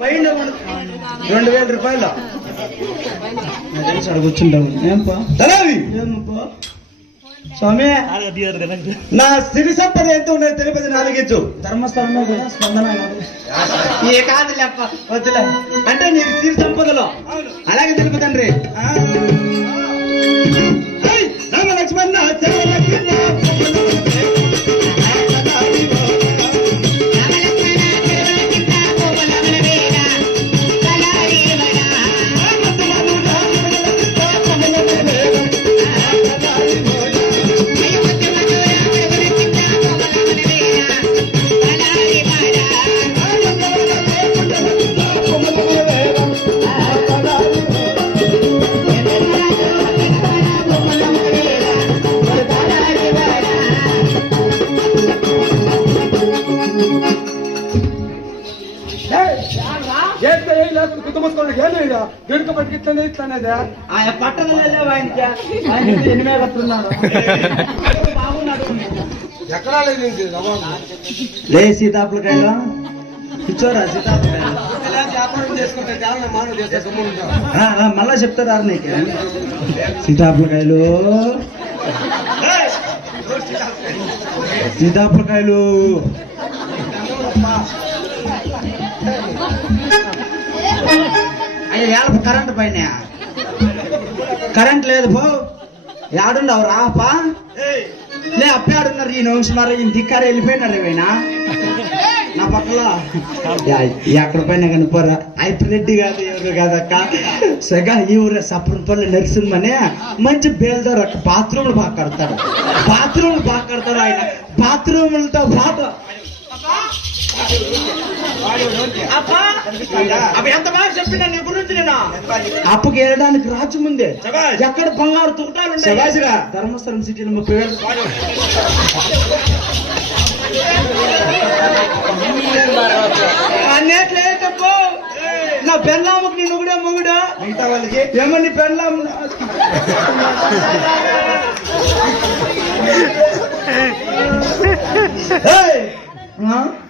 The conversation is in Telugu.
పైన రెండు వేల రూపాయలు? అక్కడ కూర్చుంటావు. ఏంపా? తలావి ఏమప్పా స్వామి నా సిరి సంపద ఎంత ఉన్నది తెలిపది నాలుగించు. ధర్మస్థలంలో స్పందన ఏ కాదు లేప వద్దులే. అంటే నీ సిరి సంపదలో. అలాగే తెలుపు తండ్రి. ఆయన పట్టణంలో ఆయనకి? ఆయన ఎనిమిది కట్టున్నాడు ఎక్కడా లేదు లే సీతాఫలకాయలు కూర్చోరా సీతాఫలకాయలు వ్యాపారం చేసుకుంటే చాలా మానవ చేస్తే సొమ్ములు ఉంటాం రా, రా, మళ్ళా చెప్తారా నీకు? సీతాఫలకాయలు సీతాఫలకాయలు అయ్యా ఏళ్ళ కరెంట్ పైన కరెంట్ లేదు పో. యాడుండవు రాపా. లే అప్పే ఆడున్నారు ఈ నిమిషమారు ఈయన దిక్కారు వెళ్ళిపోయినారు ఏమైనా? నా పక్కల. యా, ఎక్కడ పైన కనుకోరా రెడ్డి కాదు ఎవరు కాదక్క? సగా ఈ ఊరే సప్రంపల్లి నరసింహనే మంచి బేల్దారు అక్క బాత్రూమ్లు బాగా కడతాడు. బాత్రూమ్లు బాగా కడతాడు ఆయన. బాత్రూములతో పాటు అబ్బా! ఎంత బాగా చెప్పినా నీ అప్పుకి వెళ్ళడానికి రాజు ముందే ఎక్కడ బంగారు తుకటాలు ధర్మస్థలం సిటీ ముప్పై వేలు. నా పెళ్ళాముకు నేను ఒకడే మొగుడా? మిగతా వాళ్ళకి ఏమని పెళ్ళాము? Huh?